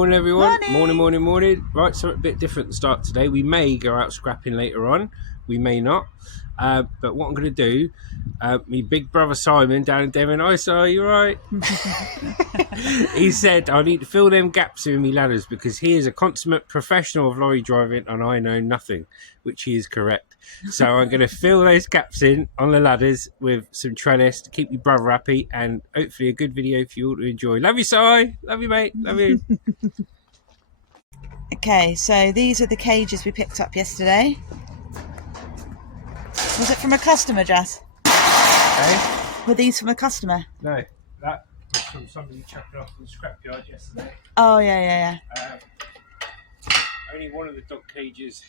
Morning everyone. Morning. Morning. Right, so a bit different start today. We may go out scrapping later on. We may not. But what I'm going to do, my big brother Simon down in Devon, I saw you right. He said I need to fill them gaps in my ladders because he is a consummate professional of lorry driving and I know nothing, which he is correct. So I'm going to fill those gaps in on the ladders with some trellis to keep your brother happy and hopefully a good video for you all to enjoy. Love you, Si. Love you, mate. Love you. Okay, so these are the cages we picked up yesterday. Was it from a customer, Jess? Okay. Were these from a customer? No, that was from somebody chucking off from the scrapyard yesterday. Oh, yeah. Only one of the dog cages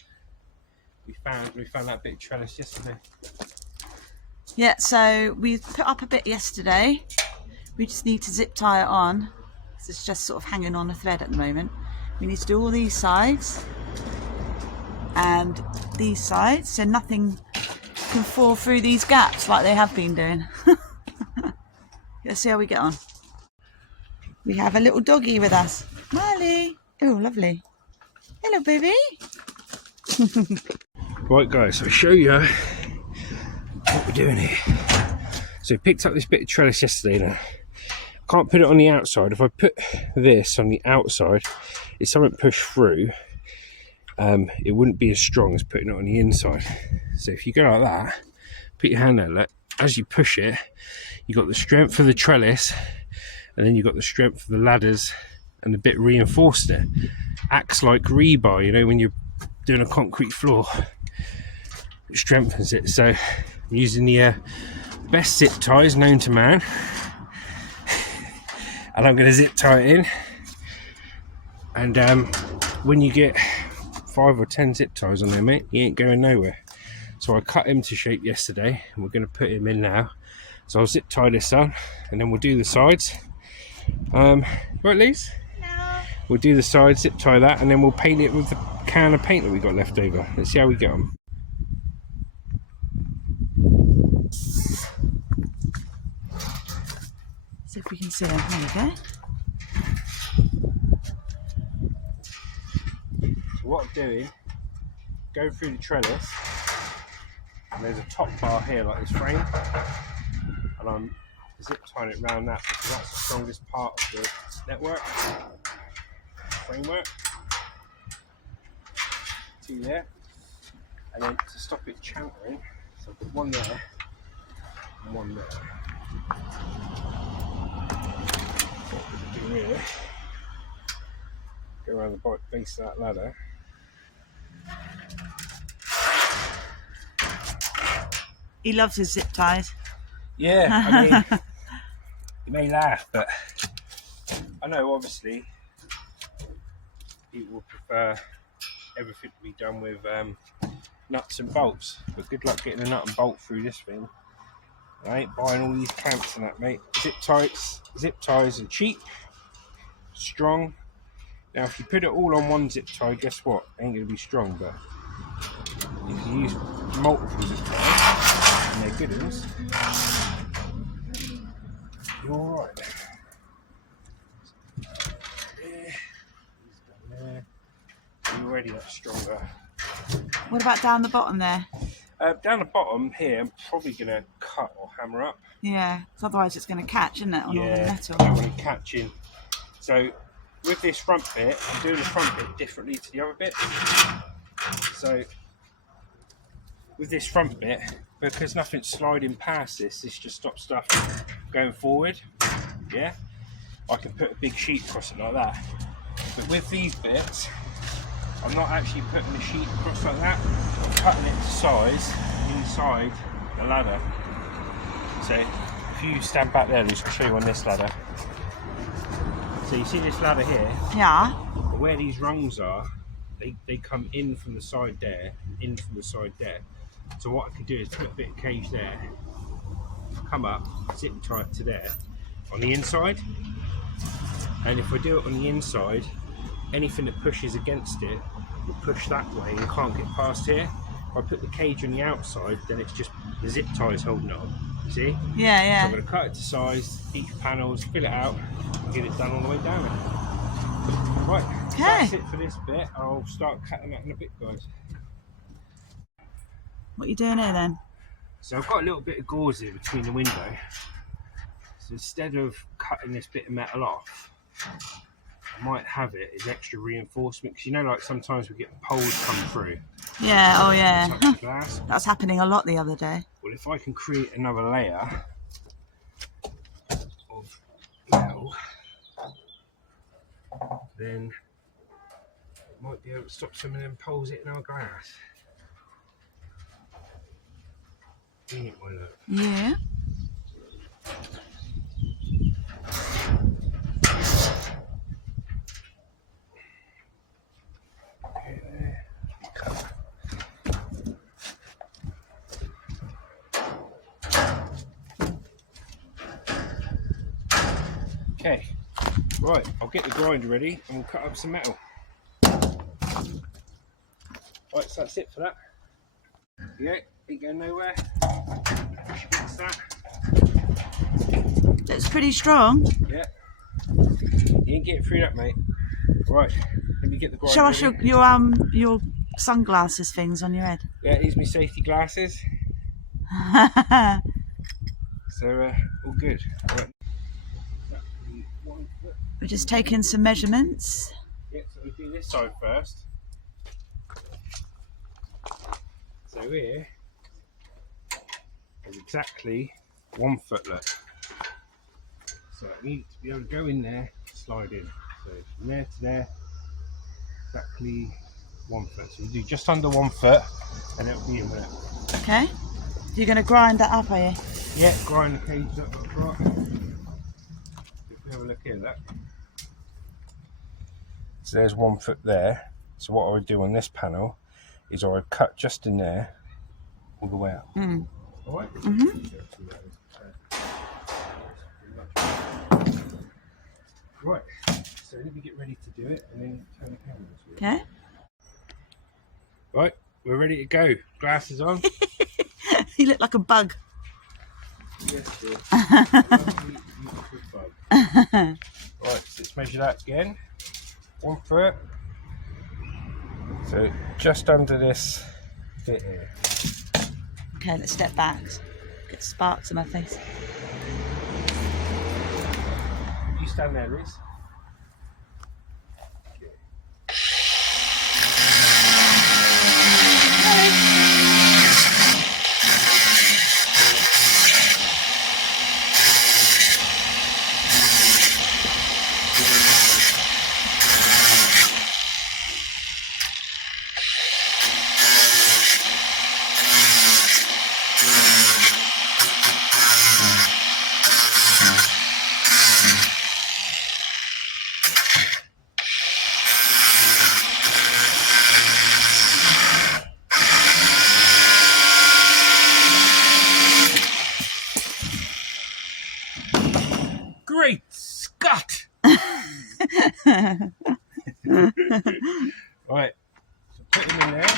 we found that bit of trellis yesterday. Yeah, so we put up a bit yesterday. We just need to zip tie it on. It's just sort of hanging on a thread at the moment. We need to do all these sides and these sides so nothing can fall through these gaps like they have been doing. Let's see how we get on. We have a little doggy with us. Marley. Oh, lovely. Hello, baby. Right, guys, I'll show you what we're doing here. So we picked up this bit of trellis yesterday now. I can't put it on the outside. If I put this on the outside, if something pushed through, it wouldn't be as strong as putting it on the inside. So if you go like that, put your hand out, as you push it, you've got the strength of the trellis, and then you've got the strength of the ladders and the bit reinforcing it. Acts like rebar, you know, when you're doing a concrete floor. It strengthens it. So I'm using the best zip ties known to man. And I'm going to zip tie it in. And when you get 5 or 10 zip ties on there, mate, you ain't going nowhere. So I cut him to shape yesterday, and we're going to put him in now. So I'll zip tie this on, and then we'll do the sides. Right, Lise? No. We'll do the sides, zip tie that, and then we'll paint it with the can of paint that we got left over. Let's see how we get on. See if we can see them. There we go. So what I'm doing, go through the trellis, and there's a top bar here like this frame, and I'm zip tying it around that because that's the strongest part of the network, framework. See there, and then to stop it chantering, so I put one there and one there. So what we're doing here, go around the base of that ladder. He loves his zip ties. Yeah, I mean, you may laugh, but I know obviously people would prefer everything to be done with nuts and bolts, but good luck getting a nut and bolt through this thing. I ain't buying all these clamps and that, mate. Zip ties are cheap, strong. Now if you put it all on one zip tie, guess what? It ain't going to be strong, but if you use multiple zip ties, and they're good ones, you're alright. There. Already that's stronger. What about down the bottom there? Down the bottom here, I'm probably going to cut or hammer up. Yeah, because otherwise it's going to catch, isn't it, on all the metal? I don't want it catching. So with this front bit, I'm doing the front bit differently to the other bit. So with this front bit, because nothing's sliding past this just stops stuff going forward. Yeah, I can put a big sheet across it like that. But with these bits, I'm not actually putting the sheet across like that. I'm cutting it to size inside the ladder. So if you stand back there, I'll show you on this ladder. So you see this ladder here? Yeah. Where these rungs are, they come in from the side there, in from the side there. So what I can do is put a bit of cage there, come up, zip tie it to there on the inside. And if I do it on the inside, anything that pushes against it will push that way and can't get past here. If I put the cage on the outside, then it's just the zip ties holding it on. See? Yeah. So I'm going to cut it to size, each panels, fill it out, and get it done all the way down. Right, Okay. that's it for this bit. I'll start cutting that in a bit, guys. What are you doing here then? So I've got a little bit of gauze here between the window. So instead of cutting this bit of metal off, I might have it as extra reinforcement, because you know, like sometimes we get poles come through. Yeah, oh yeah. Touch the glass. That was happening a lot the other day. Well, if I can create another layer of metal, then it might be able to stop some of them poles hitting our glass. It might look. Yeah. Okay, right, I'll get the grinder ready and we'll cut up some metal. Right, so that's it for that. Yeah, ain't going nowhere. That's that. Looks pretty strong. Yeah. You ain't getting through that, mate. Right, let me get the grinder Show us ready. your sunglasses things on your head. Yeah, here's my safety glasses. So, all good. Right. We're just taking some measurements. Yeah, so we'll do this side first. So here is exactly 1 foot look. So I need to be able to go in there, slide in. So from there to there, exactly 1 foot. So you do just under 1 foot and it'll be in there. Okay. You're going to grind that up, are you? Yeah, grind the cage up right. If we have a look here at that. So there's 1 foot there. So what I would do on this panel is I would cut just in there all the way up. Mm. Alright? Right, so let me get ready to do it and then turn the camera. Okay. Right, we're ready to go. Glasses on. You look like a bug. Yes, dear. Lovely, beautiful bug. Right, so let's measure that again. 1 foot. So just under this bit here. Okay, let's step back. Get sparks in my face. You stand there, Liz. Great Scott! Right, so put them in there.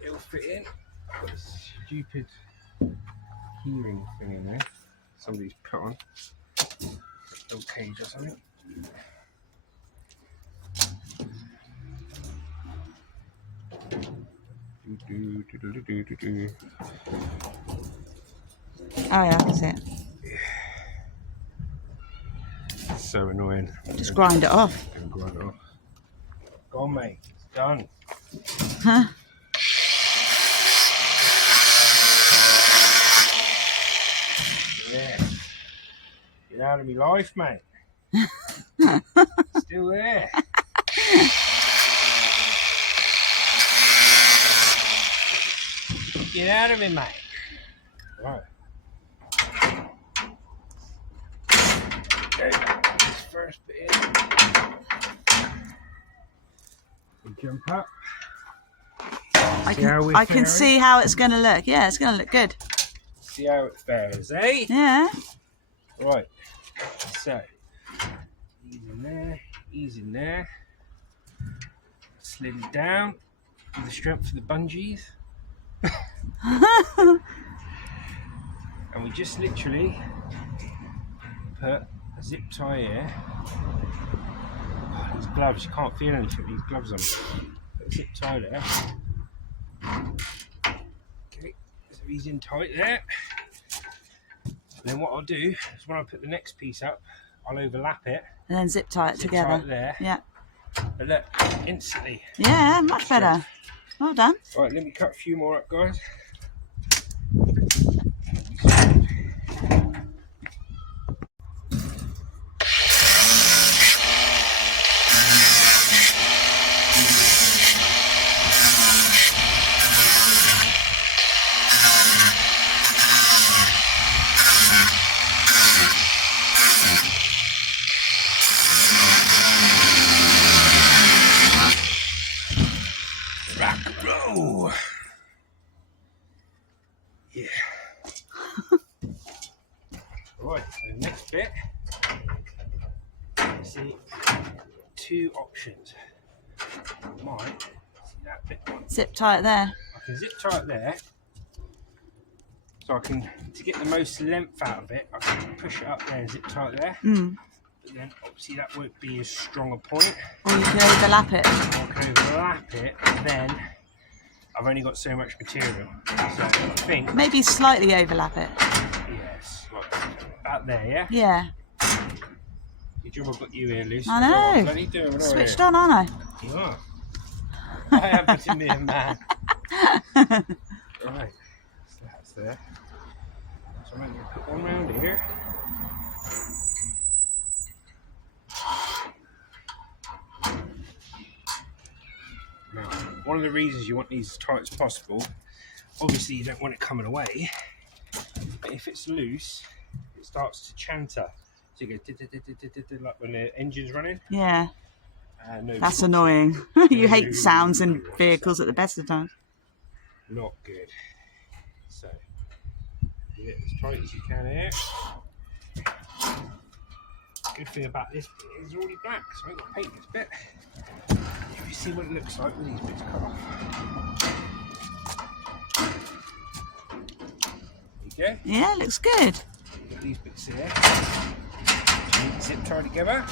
It'll fit in. Got this stupid keyring thing in there. Somebody's put on. Little cage or something. Do. Oh yeah, that's it. So annoying. Just grind it off. Gonna grind it off. Go on, mate. It's done. Huh? Yeah. Get out of me life, mate. Still there. Get out of me, mate. Right. Okay. This first bit in. We jump up. I See how we're can faring? see how it's going to look. Yeah, it's going to look good. See how it fares, eh? Yeah. Right. So, ease in there. Slid it down with the strength of the bungees. And we just literally put a zip tie here. These gloves, you can't feel anything, these gloves on. Put a zip tie there. Okay, so he's in tight there. And then what I'll do is when I put the next piece up, I'll overlap it. And then zip tie it together. Tie it there. Yeah. And look, instantly. Yeah, much better. Well done. Right, let me cut a few more up, guys. Rock and roll. Yeah. Right, so the next bit, see, two options. Mine, see that bit one. Zip tie it there. I can zip tie it there, so I can, to get the most length out of it, I can push it up there and zip tie it there. But then obviously that won't be as strong a point. Or you can overlap it. I can overlap it, and then I've only got so much material. So I think, Maybe slightly overlap it. yes, like about there, yeah? Yeah. Good job I've got you here, Lucy. I know. What are you bloody doing? Switched on, aren't I? You are. I am putting me in, man. Right, so that's there. So I'm going to put one round here. Now, one of the reasons you want these as tight as possible, obviously you don't want it coming away, but if it's loose, it starts to chanter. So you go like when the engine's running. Yeah. No, That's annoying. You hate sounds in vehicles at the best of times. not good. So get it as tight as you can here. Good thing about this bit is it's already black, so I ain't got to paint this bit. If you see what it looks like when these bits come off. There you go. Yeah, looks good. You've got these bits here. Zip tie together.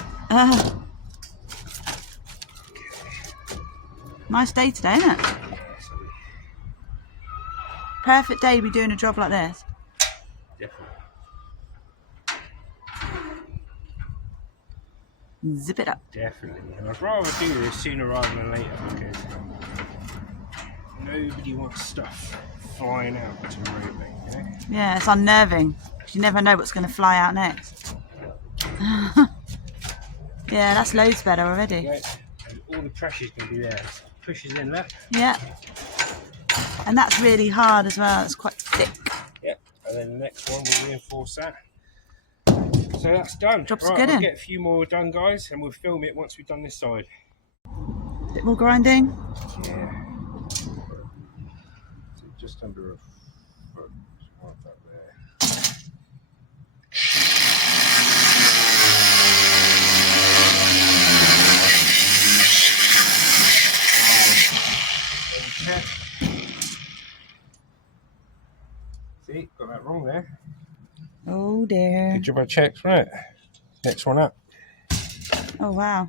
Nice day today, isn't it? Yeah, so Perfect day to be doing a job like this. definitely. Zip it up. Definitely. And I'd rather do this sooner rather than later because nobody wants stuff flying out to the road, mate, you know? Yeah, it's unnerving. You never know what's going to fly out next. Yeah, that's loads better already. Right. And all the pressure's going to be there. So pushes in left. Yeah. And that's really hard as well. It's quite thick. Yep. And then the next one will reinforce that. So that's done. Job's right, good I'll in. get a few more done, guys, and we'll film it once we've done this side. Bit more grinding. Yeah. So just under a foot. Like that there. Okay. See, got that wrong there. Oh dear. Good job I checked, right? Next one up. Oh wow.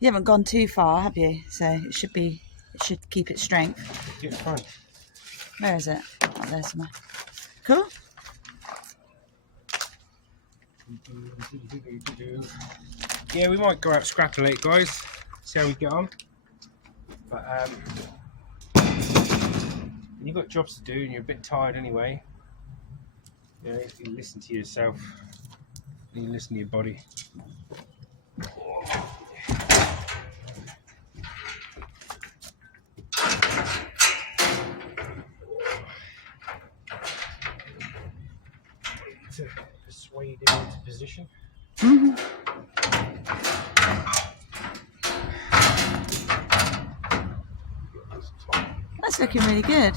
You haven't gone too far, have you? So it should keep its strength. It's fine. Where is it? Oh, there somewhere. Cool. Yeah, we might go out scrapping late, guys. See how we get on. But when you've got jobs to do and you're a bit tired anyway, you know, you can listen to yourself. You can listen to your body. position. That's looking really good.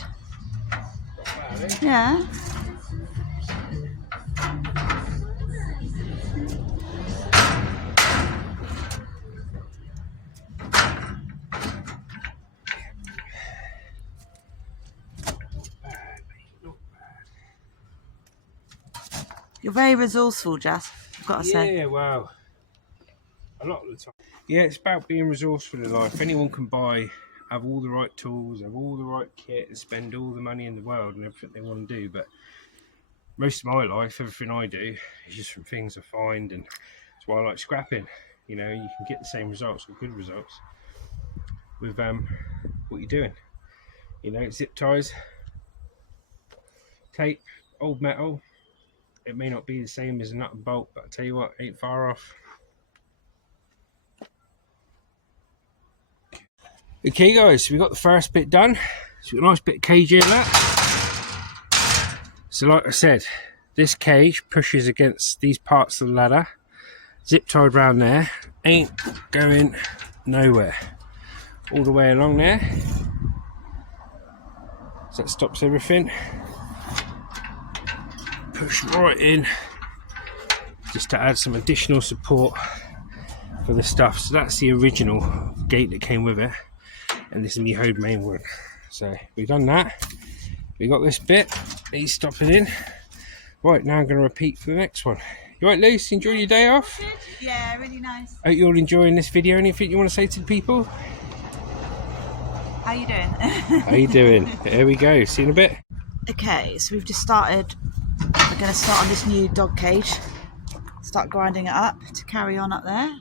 Yeah. You're very resourceful, Jess, I've got to say. Yeah, well, a lot of the time. Yeah, it's about being resourceful in life. Anyone can have all the right tools, have all the right kit, and spend all the money in the world and everything they want to do. But most of my life, everything I do is just from things I find, and that's why I like scrapping. You know, you can get the same results or good results with what you're doing. You know, zip ties, tape, old metal. It may not be the same as a nut and bolt, but I tell you what, ain't far off. Okay guys, so we got the first bit done. So we've got a nice bit of cage in that. So like I said, this cage pushes against these parts of the ladder. Zip tied round there, ain't going nowhere. All the way along there. So that stops everything. Push right in, just to add some additional support for the stuff. So that's the original gate that came with it, and this is my Hode main one. So we've done that. We got this bit, he's stopping in. Right, now I'm going to repeat for the next one. You right, Luce? Enjoy your day off? Yeah, really nice. Hope you're all enjoying this video. Anything you want to say to the people? How you doing? How you doing? There we go. See you in a bit. Okay, so we've just started. We're going to start on this new dog cage. Start grinding it up to carry on up there.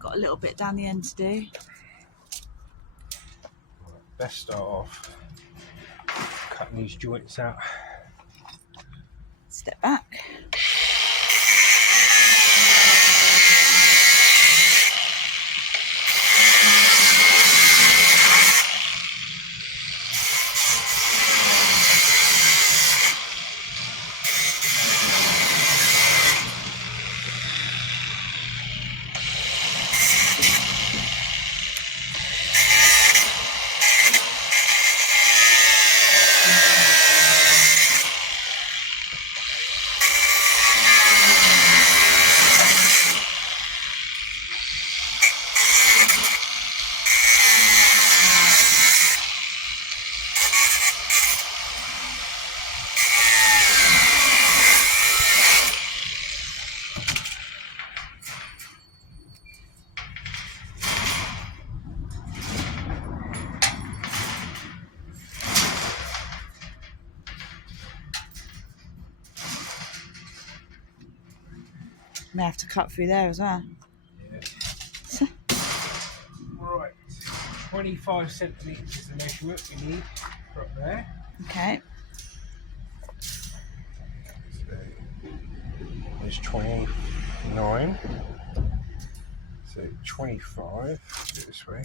Got a little bit down the end to do. Best start off cutting these joints out. Step back. May have to cut through there as well. Yeah. Right, 25 centimetres is the measurement we need for up there. Okay. So there's 29. So 25, do it this way.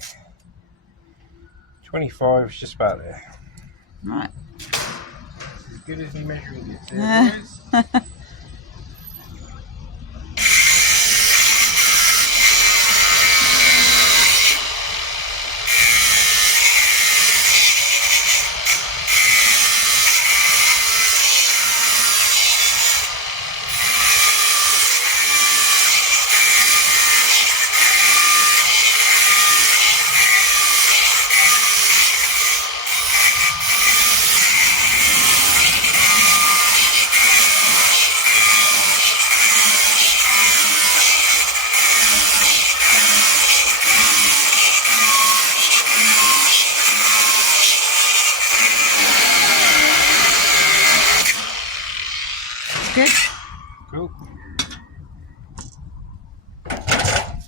25 is just about there. Right. As good as the measuring gets there, boys. Good. Cool.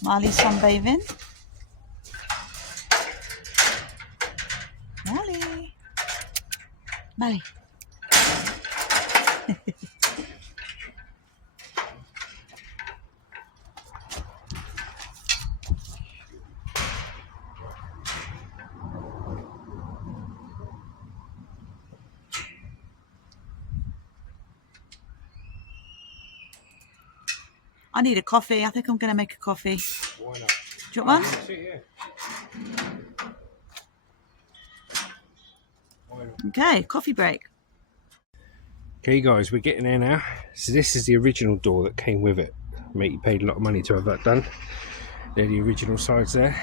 Marley's sunbathing. Marley. Marley. I need a coffee. I think I'm going to make a coffee. Why not? Do you want one? Yeah. Why not? Okay, coffee break. Okay guys, we're getting there now. So this is the original door that came with it. Mate, you paid a lot of money to have that done. They're the original sides there.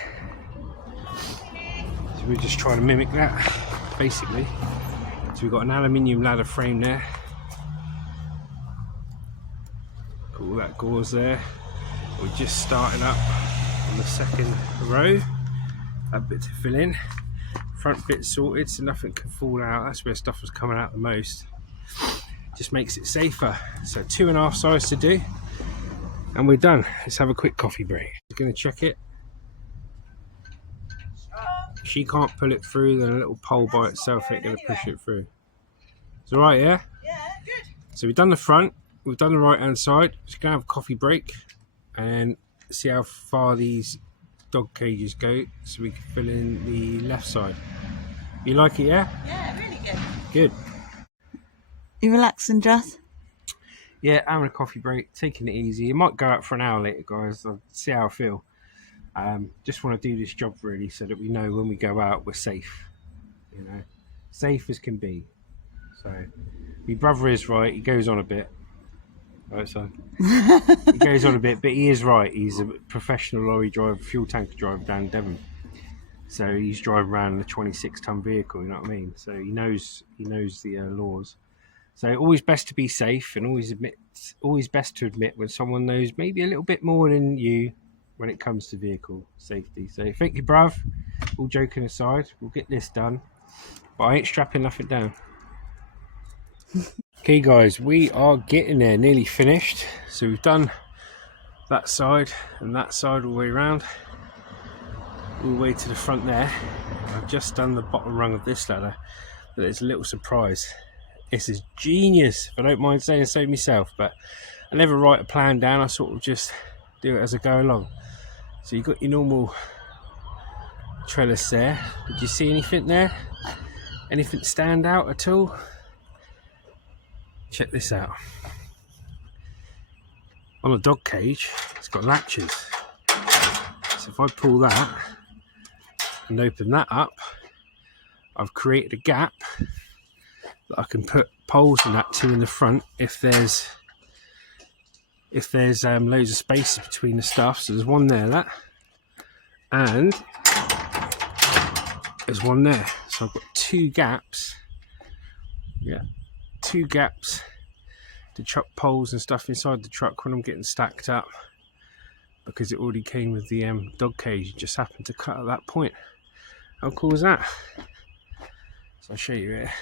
So we're just trying to mimic that, basically. So we've got an aluminium ladder frame there. Got all that gauze there. We're just starting up on the second row. That bit to fill in. Front bit sorted so nothing can fall out. That's where stuff was coming out the most. Just makes it safer. So 2.5 sides to do. And we're done. Let's have a quick coffee break. We're going to check it. She can't pull it through, then a little pole by itself ain't going to push it through. It's alright, yeah? Yeah, good. So we've done the front, we've done the right hand side. Just going to have a coffee break and see how far these dog cages go so we can fill in the left side. You like it, yeah? Yeah, really good. Good. You relaxing, Jess? Yeah, having a coffee break, taking it easy. It might go out for an hour later, guys. I'll see how I feel. Just want to do this job really so that we know when we go out we're safe. You know, safe as can be. So, my brother is right. He goes on a bit. Right, son. He goes on a bit, but he is right. He's a professional lorry driver, fuel tanker driver down in Devon. So he's driving around in a 26-ton vehicle. You know what I mean? So he knows the laws. So always best to be safe, and always best to admit when someone knows maybe a little bit more than you when it comes to vehicle safety. So thank you, bruv. All joking aside, we'll get this done. But I ain't strapping nothing down. Okay, guys, we are getting there, nearly finished. So we've done that side and that side all the way around, all the way to the front there. I've just done the bottom rung of this ladder, but there's a little surprise. This is genius, if I don't mind saying so myself, but I never write a plan down. I sort of just do it as I go along. So you've got your normal trellis there. Did you see anything there? Anything stand out at all? Check this out. On a dog cage, it's got latches. So if I pull that and open that up, I've created a gap that I can put poles and that to in the front if there's loads of space between the stuff. So there's one there, that, and there's one there. So I've got 2 gaps. Yeah, 2 gaps to chuck poles and stuff inside the truck when I'm getting stacked up, because it already came with the dog cage. You just happened to cut at that point. How cool is that? So I'll show you here.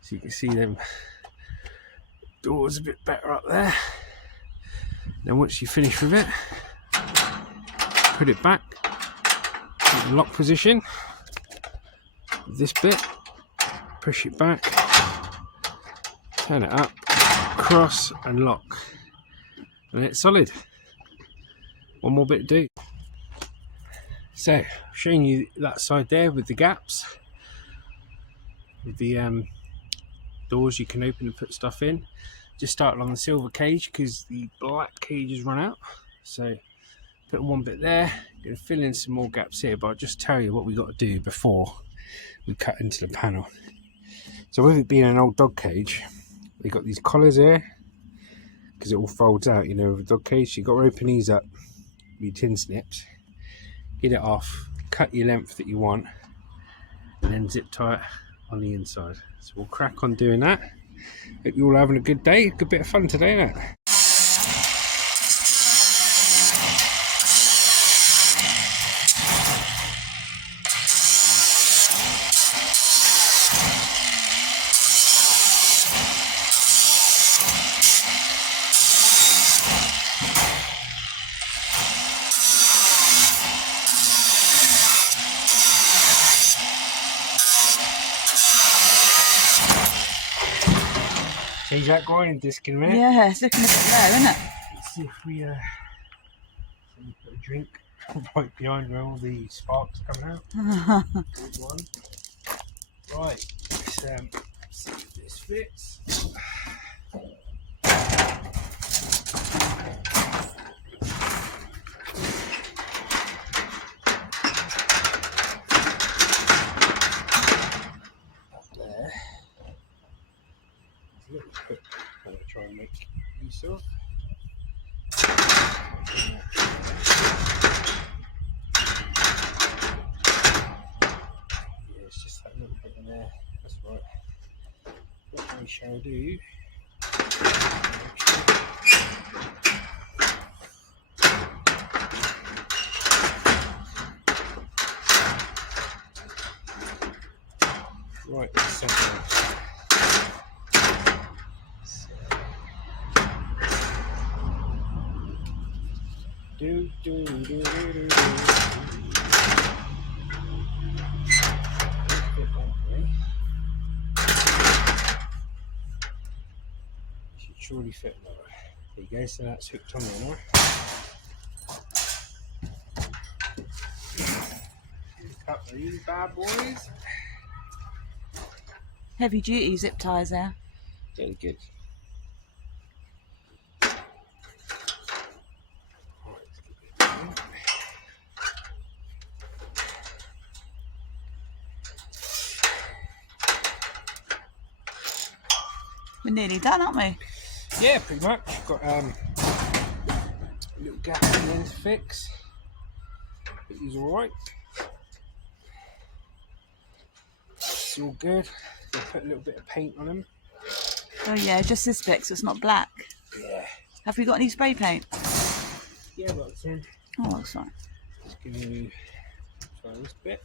So you can see them doors a bit better up there. Then once you finish with it, put it back in the lock position. This bit, push it back, turn it up, cross and lock, and it's solid. One more bit to do. So, showing you that side there with the gaps, with the doors you can open and put stuff in. Just started on the silver cage because the black cage has run out. So put one bit there. Going to fill in some more gaps here, but I'll just tell you what we got to do before we cut into the panel. So with it being an old dog cage, we got these collars here because it all folds out, you know, with a dog cage. So you got to open these up with your tin snips, get it off, cut your length that you want, and then zip tie it on the inside. So we'll crack on doing that. Hope you're all having a good day. Good bit of fun today, isn't it? Change that grinding disc in a minute. Yeah, it's looking a bit low, isn't it? Let's see if we put a drink right behind where all the sparks coming out. Good one. Right, let's see if this fits. do. Right, somewhere. Do. Should surely fit now. There you go, so that's hooked on there now. A couple of these bad boys. Heavy duty zip ties there. Very good. We're nearly done, aren't we? Yeah, pretty much. Got a little gap in the end to fix. But he's alright. It's all good. I'll put a little bit of paint on him. Oh yeah, just this bit, so it's not black. Yeah. Have we got any spray paint? Yeah, got it in. Oh, that's fine. Just going to try this bit.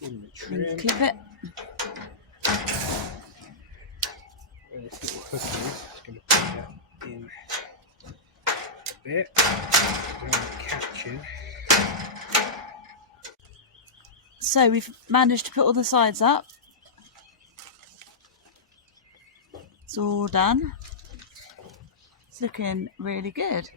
In the trim. Clip it. Where this little hook is, just going to put that in a bit. Down the catching. So we've managed to put all the sides up. It's all done. It's looking really good.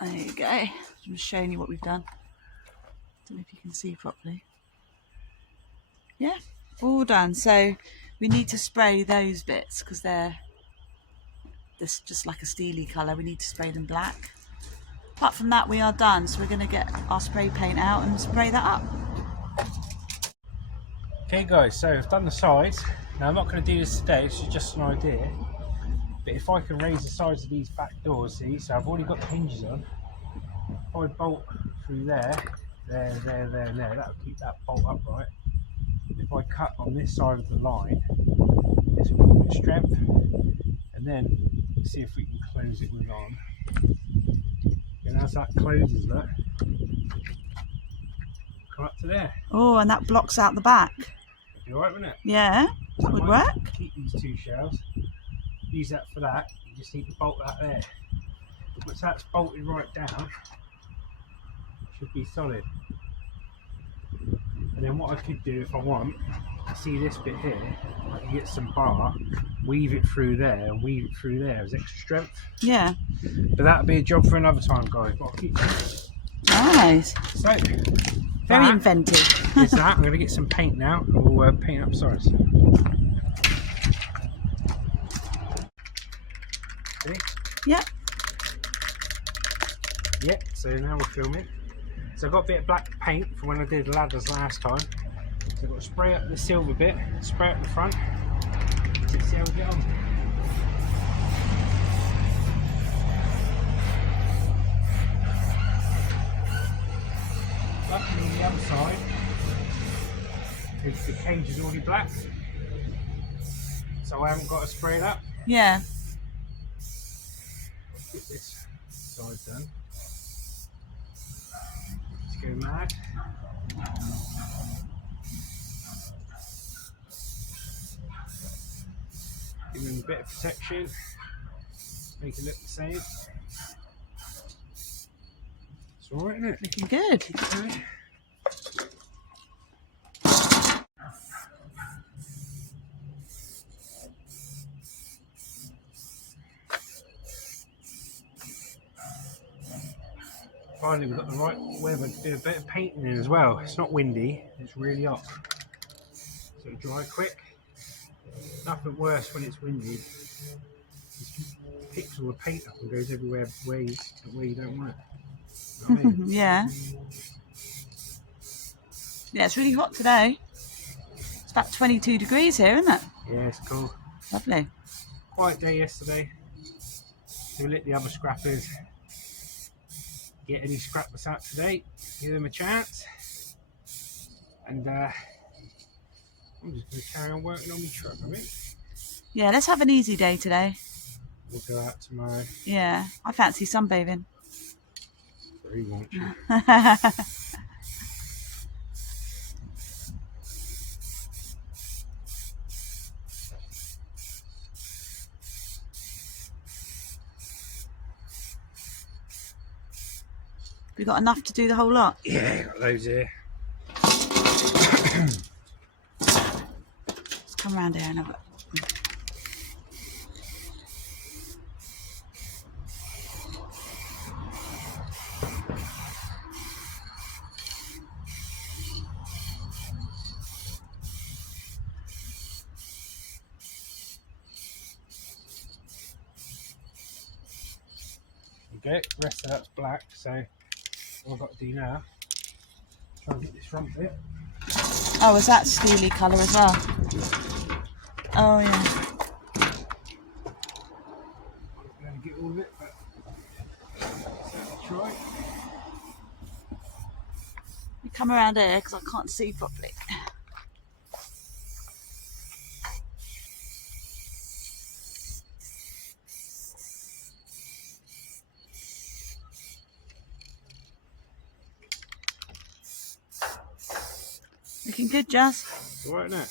There you go. I'm just showing you what we've done. Don't know if you can see properly. Yeah, all done. So we need to spray those bits because they're this just like a steely colour. We need to spray them black. Apart from that, we are done. So we're going to get our spray paint out and spray that up. Okay guys, so I've done the sides. Now I'm not going to do this today, this is just an idea. But if I can raise the sides of these back doors, see, so I've already got the hinges on. If I bolt through there, and there, that'll keep that bolt upright. If I cut on this side of the line, this will give it strength. And then see if we can close it with on. And as that closes, look, come up to there. Oh, and that blocks out the back. Be alright, wouldn't it? Yeah, So would I work. might keep these two shelves. Use that for that. You just need to bolt that there. But once that's bolted right down, it should be solid. And then what I could do if I want, see this bit here, I can get some bar, weave it through there and weave it through there as extra strength. Yeah. But that'll be a job for another time, guys. But I'll keep Nice. so Very that inventive. is that. I'm going to get some paint now. We'll paint up sides. Ready? Yep. Yep, so now we're filming. So I've got a bit of black paint from when I did the ladders last time. So I've got to spray up the silver bit, spray up the front. Let's see how we get on. Luckily the other side, the cage is already black. So I haven't got to spray it up. Yeah. Let's get this side done. Let's go mad. Give them a bit of protection. Make it look the same. It's alright, isn't it? Looking good. Okay. Finally, we've got the right weather to do a bit of painting in as well. It's not windy, it's really hot. So it'll dry quick. Nothing worse when it's windy. It picks all the paint up and goes everywhere where you don't want it. You know what I mean? Yeah. Yeah, it's really hot today. It's about 22 degrees here, isn't it? Yeah, it's cool. Lovely. Quiet day yesterday. So we let the other scrappers get any scrappers out today. Give them a chance. And I'm just going to carry on working on my truck, I think. Yeah, let's have an easy day today. We'll go out tomorrow. Yeah, I fancy sunbathing. Very won't you? We got enough to do the whole lot. Yeah, got those here. Let's come around here and have a... Okay, the rest of that's black, so all I've got to do now, try and get this front bit. Oh, is that steely colour as well? Oh, yeah. I'm going to get all of it, but let's try. You come around here because I can't see properly. Looking good, Jazz. Right now.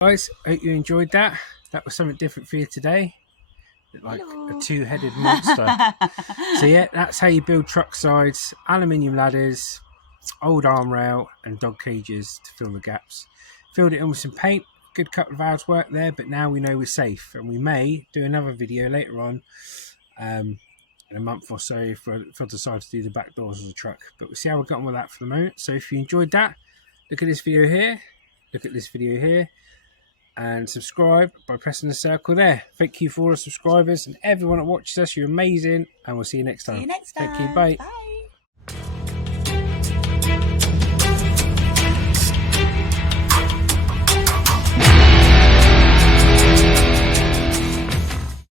Guys, hope you enjoyed that. That was something different for you today. Bit like Hello. a two-headed monster. So yeah, that's how you build truck sides, aluminium ladders, old arm rail and dog cages to fill the gaps. Filled it in with some paint. Good couple of hours work there, but now we know we're safe, and we may do another video later on in a month or so if I decide to do the back doors of the truck. But we'll see how we got on with that for the moment. So if you enjoyed that, look at this video here, look at this video here, and subscribe by pressing the circle there. Thank you for all the subscribers and everyone that watches us. You're amazing, and we'll see you next time. See you next time. Thank you. Bye. Bye.